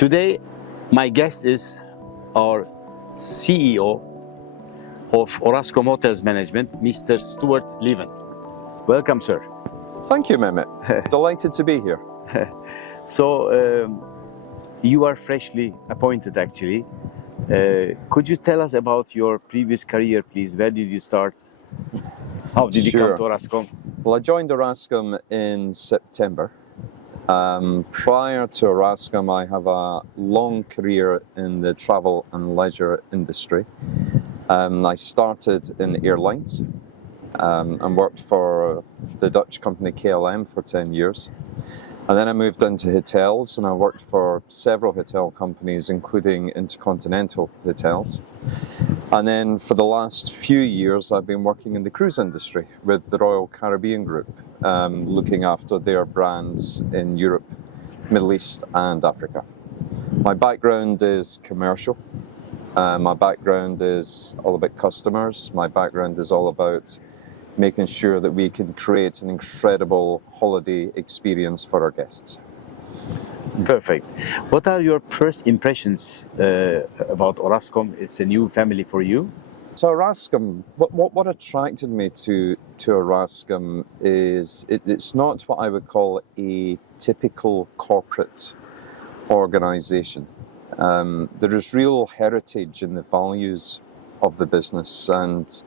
Today, my guest is our CEO of Orascom Hotels Management, Mr. Stuart Leven. Welcome, sir. Thank you, Mehmet. Delighted to be here. So, you are freshly appointed, actually. Could you tell us about your previous career, please? Where did you start? How did you come to Orascom? Well, I joined Orascom in September. Prior to Orascom, I have a long career in the travel and leisure industry. I started in airlines and worked for the Dutch company KLM for 10 years. And then I moved into hotels, and I worked for several hotel companies, including Intercontinental Hotels. And then for the last few years, I've been working in the cruise industry with the Royal Caribbean Group, looking after their brands in Europe, Middle East, and Africa. My background is commercial. My background is all about customers. My background is all about making sure that we can create an incredible holiday experience for our guests. Perfect. What are your first impressions about Orascom? It's a new family for you. So Orascom, what attracted me to Orascom is it's not what I would call a typical corporate organization. There is real heritage in the values of the business, and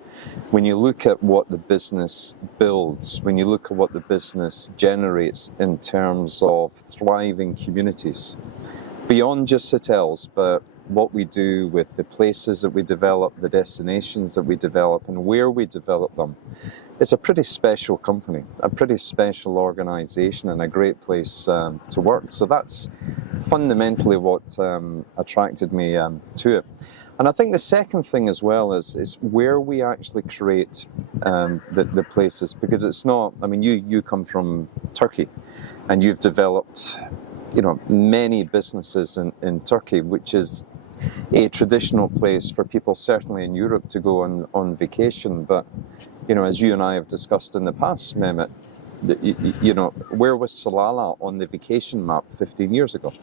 when you look at what the business builds, when you look at what the business generates in terms of thriving communities, beyond just hotels, but what we do with the places that we develop, the destinations that we develop, and where we develop them, it's a pretty special company, a pretty special organization, and a great place to work. So that's fundamentally what attracted me to it. And I think the second thing as well is where we actually create the places, because it's not, I mean, you come from Turkey and you've developed, many businesses in Turkey, which is a traditional place for people, certainly in Europe, to go on vacation. But, as you and I have discussed in the past, Mehmet, where was Salalah on the vacation map 15 years ago?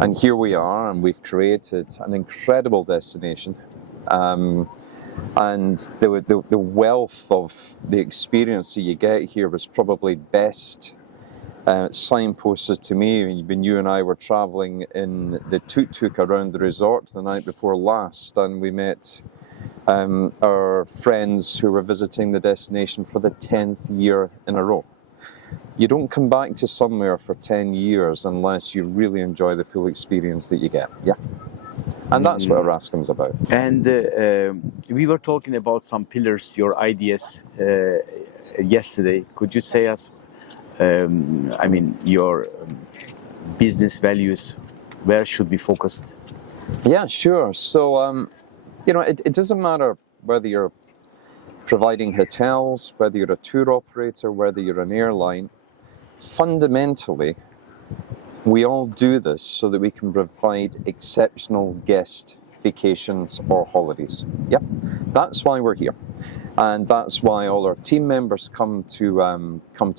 And here we are, and we've created an incredible destination. And the wealth of the experience that you get here was probably best signposted to me when you and I were traveling in the Tunc around the resort the night before last, and we met our friends who were visiting the destination for the 10th year in a row. You don't come back to somewhere for 10 years unless you really enjoy the full experience that you get. Yeah. And that's what Orascom's about. And we were talking about some pillars, your ideas yesterday. Could you say us, your business values, where should be focused? Yeah, sure. So, it doesn't matter whether you're providing hotels, whether you're a tour operator, whether you're an airline. Fundamentally, we all do this so that we can provide exceptional guest vacations or holidays. Yeah, that's why we're here, and that's why all our team members come to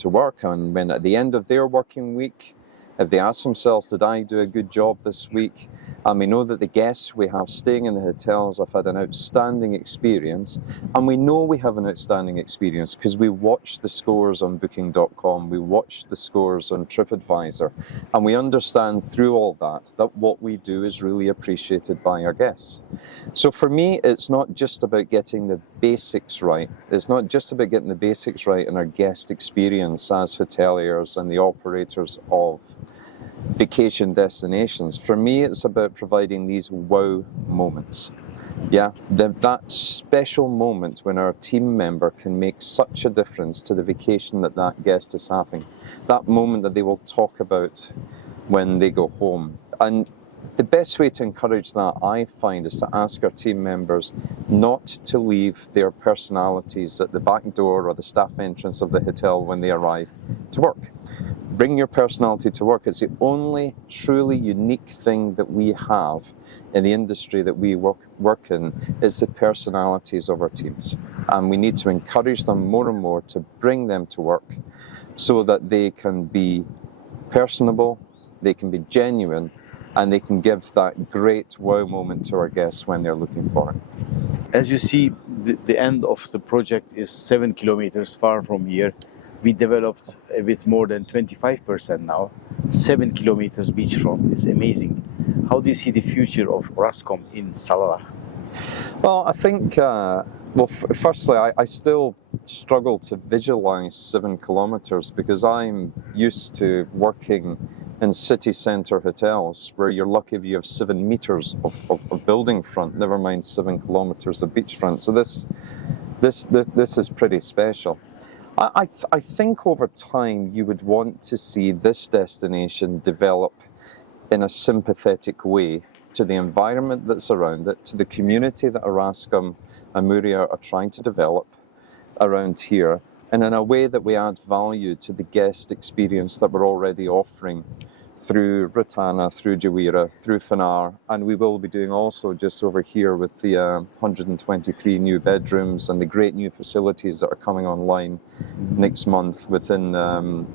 work. And when at the end of their working week, if they ask themselves, did I do a good job this week? And we know that the guests we have staying in the hotels have had an outstanding experience. And we know we have an outstanding experience because we watch the scores on Booking.com, we watch the scores on TripAdvisor, and we understand through all that what we do is really appreciated by our guests. So for me, it's not just about getting the basics right. It's not just about getting the basics right in our guest experience as hoteliers and the operators of vacation destinations. For me, it's about providing these wow moments. Yeah, that special moment when our team member can make such a difference to the vacation that guest is having. That moment that they will talk about when they go home. And the best way to encourage that, I find, is to ask our team members not to leave their personalities at the back door or the staff entrance of the hotel when they arrive to work. Bring your personality to work. It's the only truly unique thing that we have in the industry that we work in. It's the personalities of our teams. And we need to encourage them more and more to bring them to work so that they can be personable, they can be genuine, and they can give that great wow moment to our guests when they're looking for it. As you see, the end of the project is 7 kilometers far from here. We developed a bit more than 25% now. 7 kilometers beachfront is amazing. How do you see the future of Orascom in Salalah? Well, I think, firstly, I still struggle to visualize 7 kilometers because I'm used to working in city centre hotels where you're lucky if you have 7 meters of building front, never mind 7 kilometers of beachfront. So this is pretty special. I think over time you would want to see this destination develop in a sympathetic way to the environment that's around it, to the community that Orascom and Muria are trying to develop around here, and in a way that we add value to the guest experience that we're already offering through Ratana, through Jawira, through Fanar, and we will be doing also just over here with the 123 new bedrooms and the great new facilities that are coming online next month within the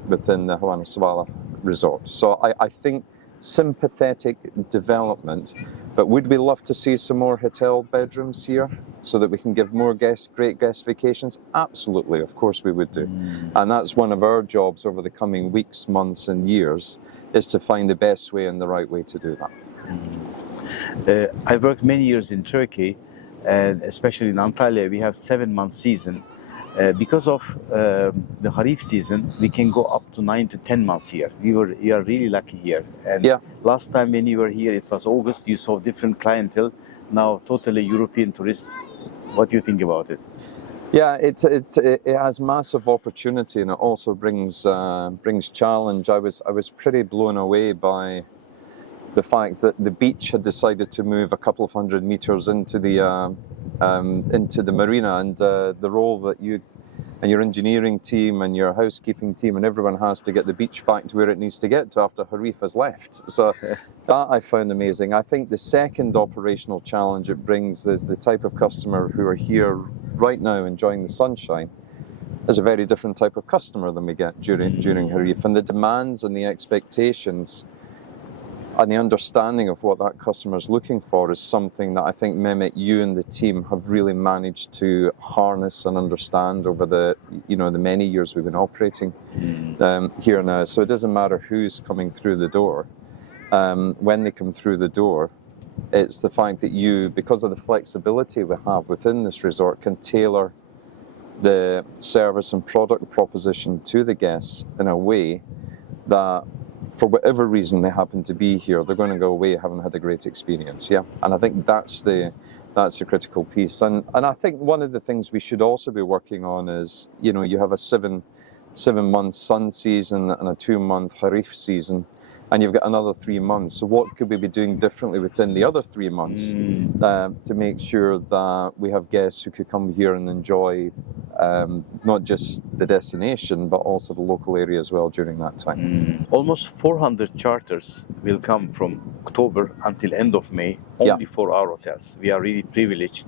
Hawana Salalah resort. So I think sympathetic development, but would we love to see some more hotel bedrooms here so that we can give more great guest vacations? Absolutely, of course we would do. And that's one of our jobs over the coming weeks, months and years, is to find the best way and the right way to do that. I worked many years in Turkey, and especially in Antalya, we have 7-month season. Because of the Harif season, we can go up to 9 to 10 months here. We are really lucky here. And last time when you were here, it was August. You saw different clientele. Now totally European tourists. What do you think about it? Yeah, it has massive opportunity, and it also brings challenge. I was pretty blown away by the fact that the beach had decided to move a couple of 100 meters into the marina, and the role that you and your engineering team and your housekeeping team and everyone has to get the beach back to where it needs to get to after Harif has left. So that I found amazing. I think the second operational challenge it brings is the type of customer who are here right now enjoying the sunshine is a very different type of customer than we get during Harif, and the demands and the expectations and the understanding of what that customer is looking for is something that I think Mehmet, you and the team have really managed to harness and understand over the many years we've been operating here now. So it doesn't matter who's coming through the door. When they come through the door, it's the fact that you, because of the flexibility we have within this resort, can tailor the service and product proposition to the guests in a way that, for whatever reason they happen to be here, they're going to go away having had a great experience. Yeah, and I think that's the critical piece. And I think one of the things we should also be working on is, you have a 7-month sun season and a 2-month Harif season, and you've got another 3 months. So what could we be doing differently within the other 3 months to make sure that we have guests who could come here and enjoy not just the destination, but also the local area as well during that time. Almost 400 charters will come from October until end of May, only for our hotels. We are really privileged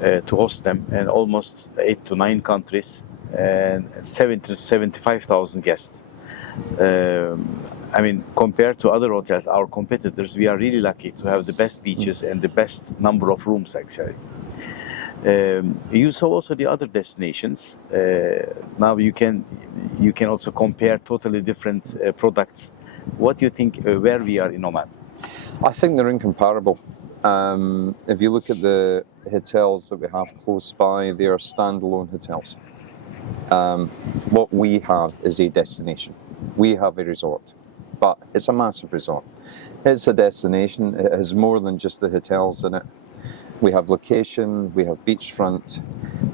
to host them, and almost 8 to 9 countries and 70 to 75,000 guests. I mean, compared to other hotels, our competitors, we are really lucky to have the best beaches and the best number of rooms, actually. You saw also the other destinations. Now you can also compare totally different products. What do you think where we are in Oman? I think they're incomparable. If you look at the hotels that we have close by, they are standalone hotels. What we have is a destination. We have a resort, but it's a massive resort. It's a destination. It has more than just the hotels in it. We have location, we have beachfront.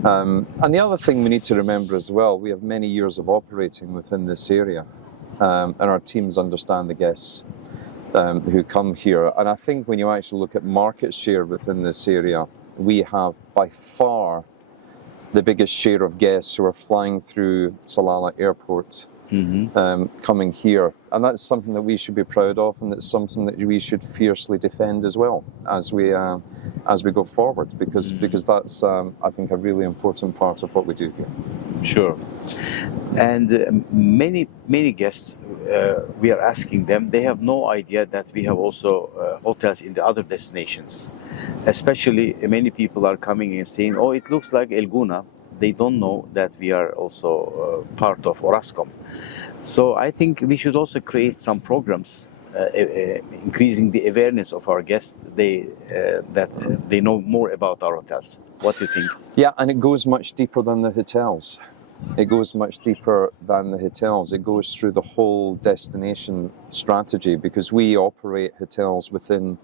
And the other thing we need to remember as well, we have many years of operating within this area, and our teams understand the guests who come here. And I think when you actually look at market share within this area, we have by far the biggest share of guests who are flying through Salalah Airport coming here, and that's something that we should be proud of, and it's something that we should fiercely defend as well as we go forward, because that's I think a really important part of what we do here. Sure. And many guests we are asking them, they have no idea that we have also hotels in the other destinations. Especially many people are coming and saying, oh, it looks like El Guna. They don't know that we are also part of Orascom. So I think we should also create some programs increasing the awareness of our guests, that they know more about our hotels. What do you think? Yeah, and it goes much deeper than the hotels. It goes much deeper than the hotels. It goes through the whole destination strategy, because we operate hotels within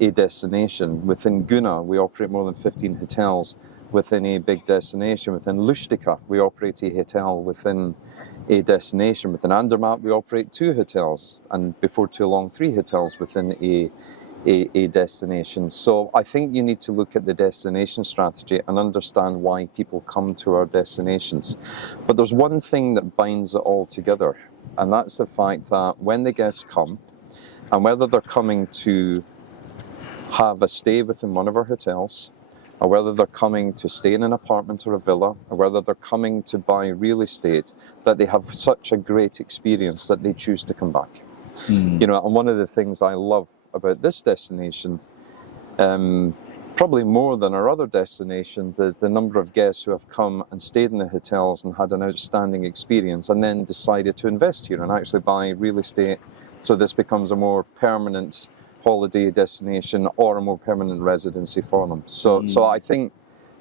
a destination. Within Guna, we operate more than 15 hotels within a big destination. Within Lustica, we operate a hotel within a destination. Within Andermatt, we operate 2 hotels, and before too long, 3 hotels within a destination. So I think you need to look at the destination strategy and understand why people come to our destinations. But there's one thing that binds it all together, and that's the fact that when the guests come, and whether they're coming to have a stay within one of our hotels, or whether they're coming to stay in an apartment or a villa, or whether they're coming to buy real estate, that they have such a great experience that they choose to come back. You know, and one of the things I love about this destination, probably more than our other destinations, is the number of guests who have come and stayed in the hotels and had an outstanding experience, and then decided to invest here and actually buy real estate, so this becomes a more permanent holiday destination or a more permanent residency for them. So I think,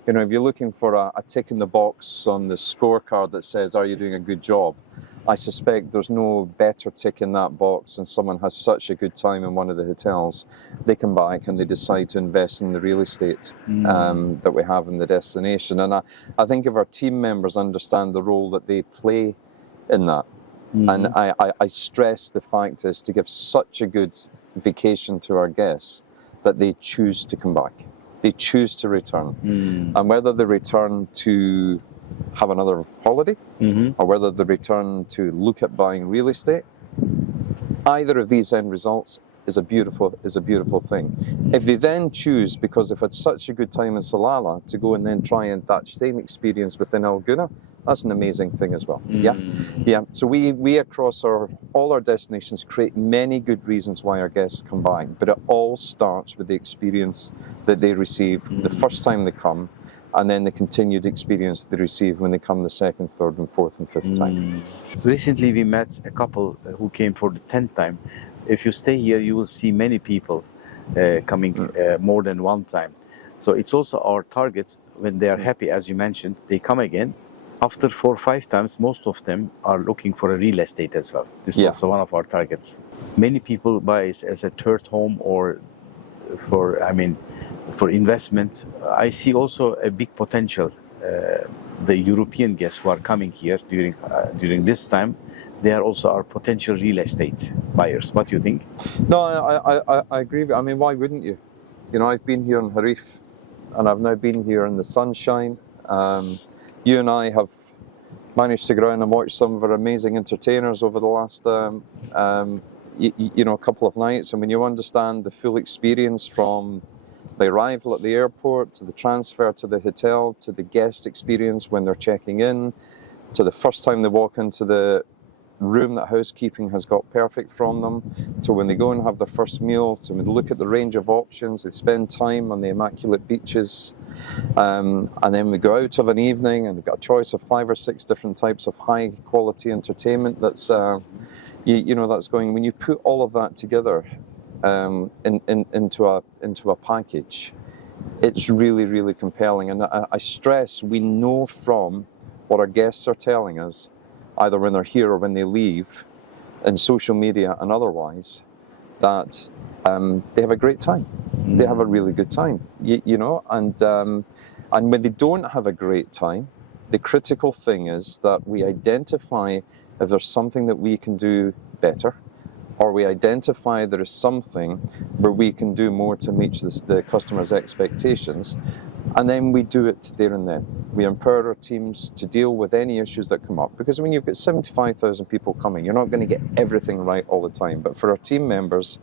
you know, if you're looking for a tick in the box on the scorecard that says, are you doing a good job? I suspect there's no better tick in that box than someone has such a good time in one of the hotels. They come back and they decide to invest in the real estate that we have in the destination. And I think if our team members understand the role that they play in that, and I stress the fact is to give such a good vacation to our guests that they choose to come back. They choose to return. And whether they return to have another holiday, or whether they return to look at buying real estate, either of these end results is a beautiful thing. If they then choose, because they've had such a good time in Salalah, to go and then try and that same experience within Al Guna, that's an amazing thing as well. Yeah. So we across all our destinations create many good reasons why our guests come back, but it all starts with the experience that they receive the first time they come, and then the continued experience they receive when they come the second, third, and fourth, and fifth time. Recently, we met a couple who came for the 10th time. If you stay here, you will see many people coming more than one time. So it's also our target. When they are happy, as you mentioned, they come again. After 4 or 5 times, most of them are looking for a real estate as well. This is also one of our targets. Many people buy it as a third home or for investment. I see also a big potential. The European guests who are coming here during this time, they are also our potential real estate buyers. What do you think? No, I agree. I mean, why wouldn't you? You know, I've been here in Harif, and I've now been here in the sunshine. You and I have managed to go around and watch some of our amazing entertainers over the last, a couple of nights. And when you understand the full experience from the arrival at the airport, to the transfer to the hotel, to the guest experience when they're checking in, to the first time they walk into the room that housekeeping has got perfect from them, to when they go and have their first meal, to when they look at the range of options, they spend time on the immaculate beaches, and then we go out of an evening and they've got a choice of 5 or 6 different types of high quality entertainment that's that's going. When you put all of that together into a package, it's really, really compelling. And I stress, we know from what our guests are telling us, either when they're here or when they leave, in social media and otherwise, that they have a great time. They have a really good time, and when they don't have a great time, the critical thing is that we identify if there's something that we can do better, or we identify there is something where we can do more to meet the customer's expectations, and then we do it there and then. We empower our teams to deal with any issues that come up, because when you've got 75,000 people coming, you're not going to get everything right all the time. But for our team members,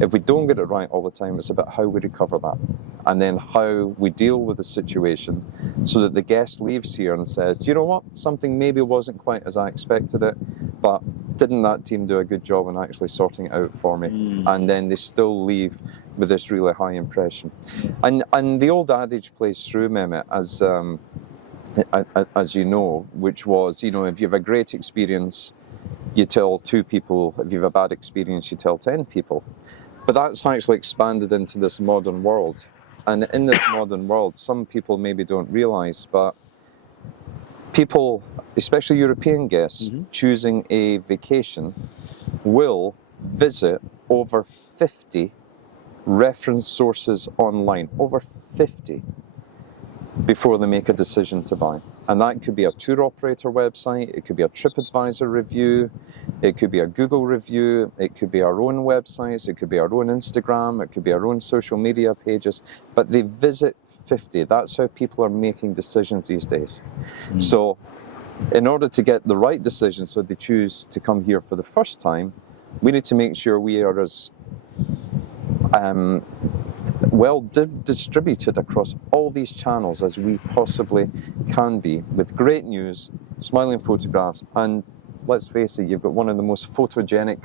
if we don't get it right all the time, it's about how we recover that, and then how we deal with the situation so that the guest leaves here and says, do you know what, something maybe wasn't quite as I expected it, but didn't that team do a good job in actually sorting it out for me? And then they still leave with this really high impression. And the old adage plays through, Mehmet, as you know, which was, if you have a great experience, you tell 2 people. If you have a bad experience, you tell 10 people. But that's actually expanded into this modern world. And in this modern world, some people maybe don't realize, but people, especially European guests, choosing a vacation will visit over 50 reference sources online, over 50, before they make a decision to buy. And that could be a tour operator website, it could be a TripAdvisor review, it could be a Google review, it could be our own websites, it could be our own Instagram, it could be our own social media pages, but they visit 50. That's how people are making decisions these days. So in order to get the right decision, so they choose to come here for the first time, we need to make sure we are as well distributed across all these channels as we possibly can be, with great news, smiling photographs, and let's face it, you've got one of the most photogenic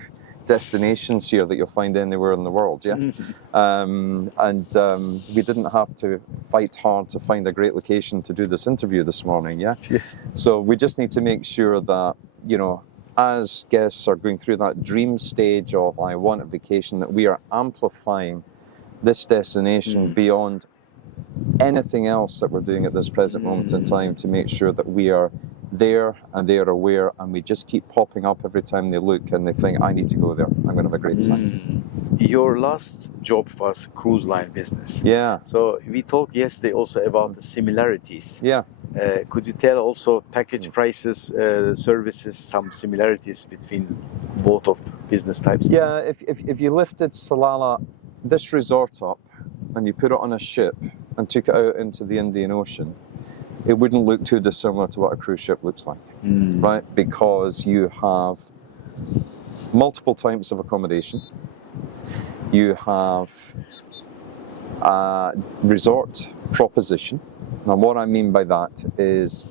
destinations here that you'll find anywhere in the world, yeah? We didn't have to fight hard to find a great location to do this interview this morning, yeah? So we just need to make sure that, as guests are going through that dream stage of I want a vacation, that we are amplifying this destination beyond anything else that we're doing at this present moment in time, to make sure that we are there and they are aware, and we just keep popping up every time they look and they think, I need to go there, I'm going to have a great time. Your last job was cruise line business. Yeah. So we talked yesterday also about the similarities. Yeah. Could you tell also package prices, services, some similarities between both of business types? Yeah, if you lifted Salalah, this resort, up and you put it on a ship and took it out into the Indian Ocean, it wouldn't look too dissimilar to what a cruise ship looks like, right? Because you have multiple types of accommodation, you have a resort proposition, and what I mean by that is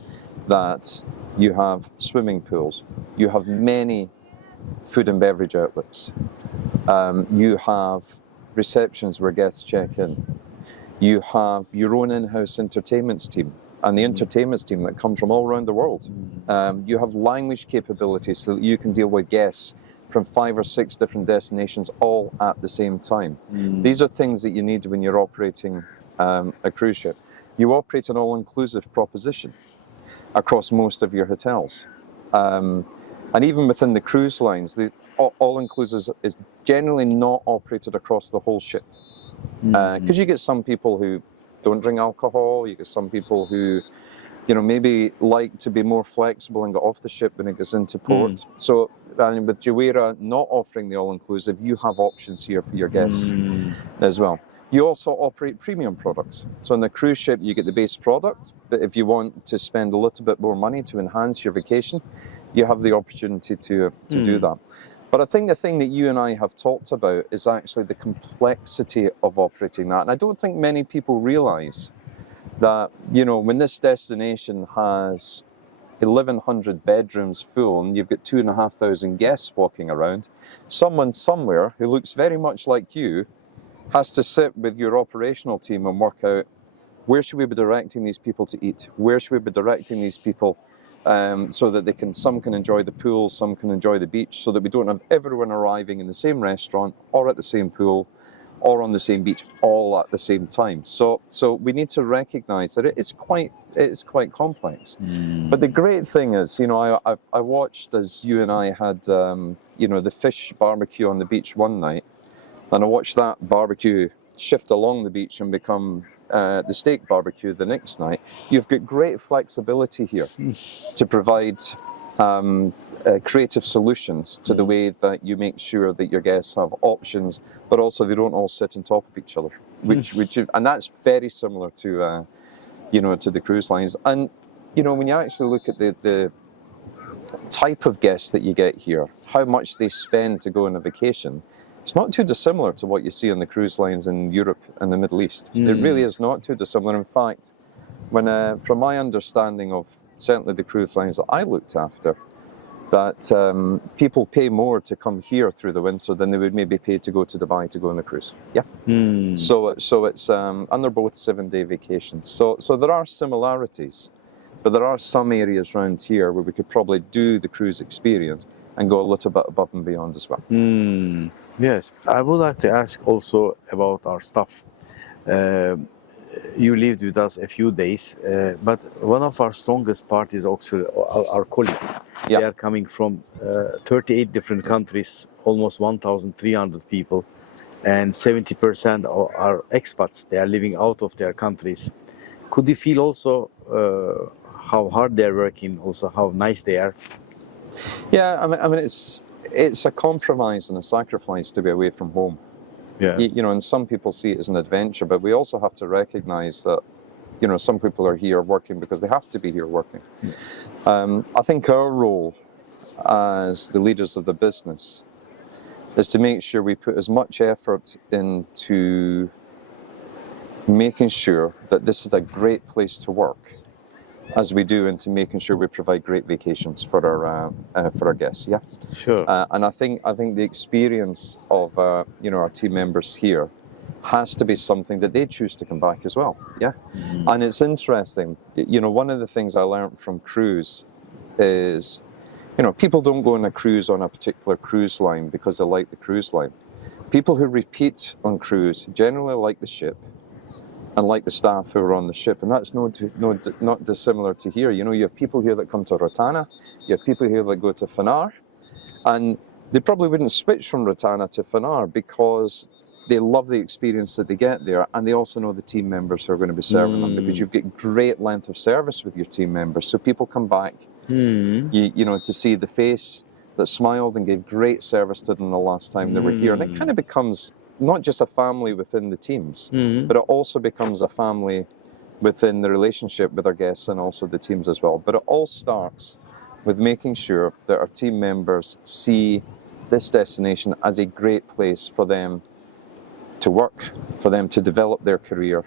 that you have swimming pools, you have many food and beverage outlets, you have receptions where guests check in, you have your own in-house entertainments team, and the entertainments team that come from all around the world. You have language capabilities so that you can deal with guests from 5 or 6 different destinations all at the same time. These are things that you need when you're operating a cruise ship. You operate an all-inclusive proposition across most of your hotels. And even within the cruise lines, the all-inclusive is generally not operated across the whole ship. Because you get some people who don't drink alcohol, you get some people who, maybe like to be more flexible and get off the ship when it gets into port. So with Jumeirah not offering the all-inclusive, you have options here for your guests as well. You also operate premium products. So on the cruise ship, you get the base product, but if you want to spend a little bit more money to enhance your vacation, you have the opportunity to do that. But I think the thing that you and I have talked about is actually the complexity of operating that. And I don't think many people realize that, when this destination has 1,100 bedrooms full and you've got 2,500 guests walking around, someone somewhere who looks very much like you has to sit with your operational team and work out, where should we be directing these people to eat? Where should we be directing these people so that some can enjoy the pool, some can enjoy the beach, so that we don't have everyone arriving in the same restaurant or at the same pool or on the same beach all at the same time. So we need to recognize that it is quite complex. But the great thing is, I watched as you and I had, the fish barbecue on the beach one night, and I watched that barbecue shift along the beach and become the steak barbecue the next night. You've got great flexibility here to provide creative solutions to the way that you make sure that your guests have options, but also they don't all sit on top of each other, and that's very similar to to the cruise lines. And when you actually look at the type of guests that you get here, how much they spend to go on a vacation, it's not too dissimilar to what you see on the cruise lines in Europe and the Middle East. It really is not too dissimilar. In fact, when from my understanding of certainly the cruise lines that I looked after, that people pay more to come here through the winter than they would maybe pay to go to Dubai to go on a cruise. Yeah. So it's and they're both 7-day vacations. So there are similarities, but there are some areas around here where we could probably do the cruise experience and go a little bit above and beyond as well. Yes, I would like to ask also about our staff. You lived with us a few days, but one of our strongest part is also our colleagues. Yeah. They are coming from 38 different countries, almost 1,300 people, and 70% are expats. They are living out of their countries. Could you feel also how hard they're working, also how nice they are? Yeah, I mean it's a compromise and a sacrifice to be away from home. Yeah. You know, and some people see it as an adventure, but we also have to recognize that, you know, some people are here working because they have to be here working. I think our role as the leaders of the business is to make sure we put as much effort into making sure that this is a great place to work as we do into making sure we provide great vacations for our guests. Yeah, sure. And I think the experience of you know, our team members here has to be something that they choose to come back as well. Yeah, and it's interesting. You know, one of the things I learned from cruise is, you know, people don't go on a cruise on a particular cruise line because they like the cruise line. People who repeat on cruise generally like the ship and like the staff who are on the ship, and that's not dissimilar to here. You know, you have people here that come to Rotana, you have people here that go to Fanar, and they probably wouldn't switch from Rotana to Fanar because they love the experience that they get there, and they also know the team members who are going to be serving them, because you've got great length of service with your team members. So people come back, you know, to see the face that smiled and gave great service to them the last time they were here, and it kind of becomes not just a family within the teams, but it also becomes a family within the relationship with our guests and also the teams as well. But it all starts with making sure that our team members see this destination as a great place for them to work, for them to develop their career,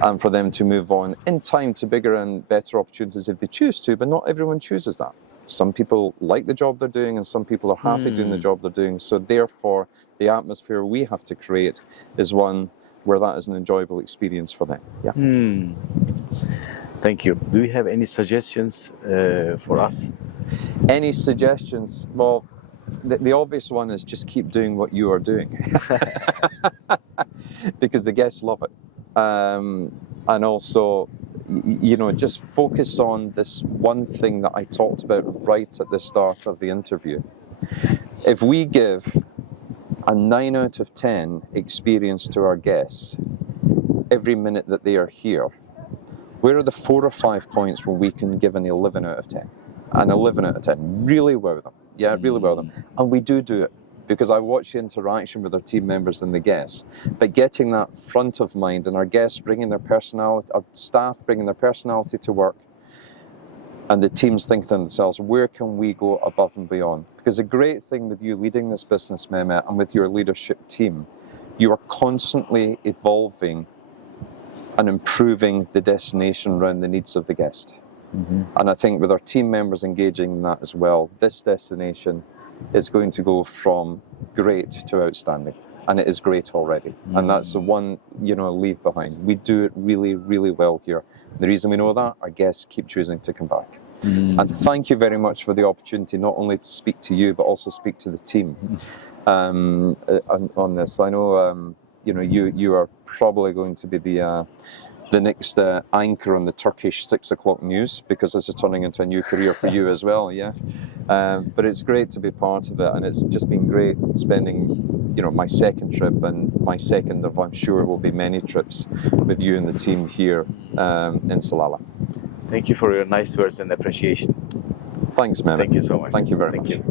and for them to move on in time to bigger and better opportunities if they choose to, but not everyone chooses that. Some people like the job they're doing, and some people are happy doing the job they're doing. So therefore, the atmosphere we have to create is one where that is an enjoyable experience for them. Yeah. Thank you. Do you have any suggestions for us? Any suggestions? Well, the obvious one is just keep doing what you are doing, because the guests love it. And also, you know, just focus on this one thing that I talked about right at the start of the interview. If we give a 9 out of 10 experience to our guests every minute that they are here, where are the 4 or 5 points where we can give an 11 out of 10? An 11 out of 10, really wow them. Yeah, really wow them. And we do it, because I watch the interaction with our team members and the guests. But getting that front of mind, and our guests bringing their personality, our staff bringing their personality to work, and the teams thinking to themselves, where can we go above and beyond? Because the great thing with you leading this business, Mehmet, and with your leadership team, you are constantly evolving and improving the destination around the needs of the guest. And I think with our team members engaging in that as well, this destination is going to go from great to outstanding, and it is great already. And that's the one, you know, leave behind. We do it really, really well here. The reason we know that, our guests keep choosing to come back. And thank you very much for the opportunity not only to speak to you, but also speak to the team on this. I know, you know, you are probably going to be the next anchor on the Turkish 6 o'clock news, because this is turning into a new career for you as well, yeah. But it's great to be part of it, and it's just been great spending, you know, my second trip and my second of, I'm sure, will be many trips with you and the team here in Salalah. Thank you for your nice words and appreciation. Thanks, Mehmet. Thank you so much. Thank you very much. You.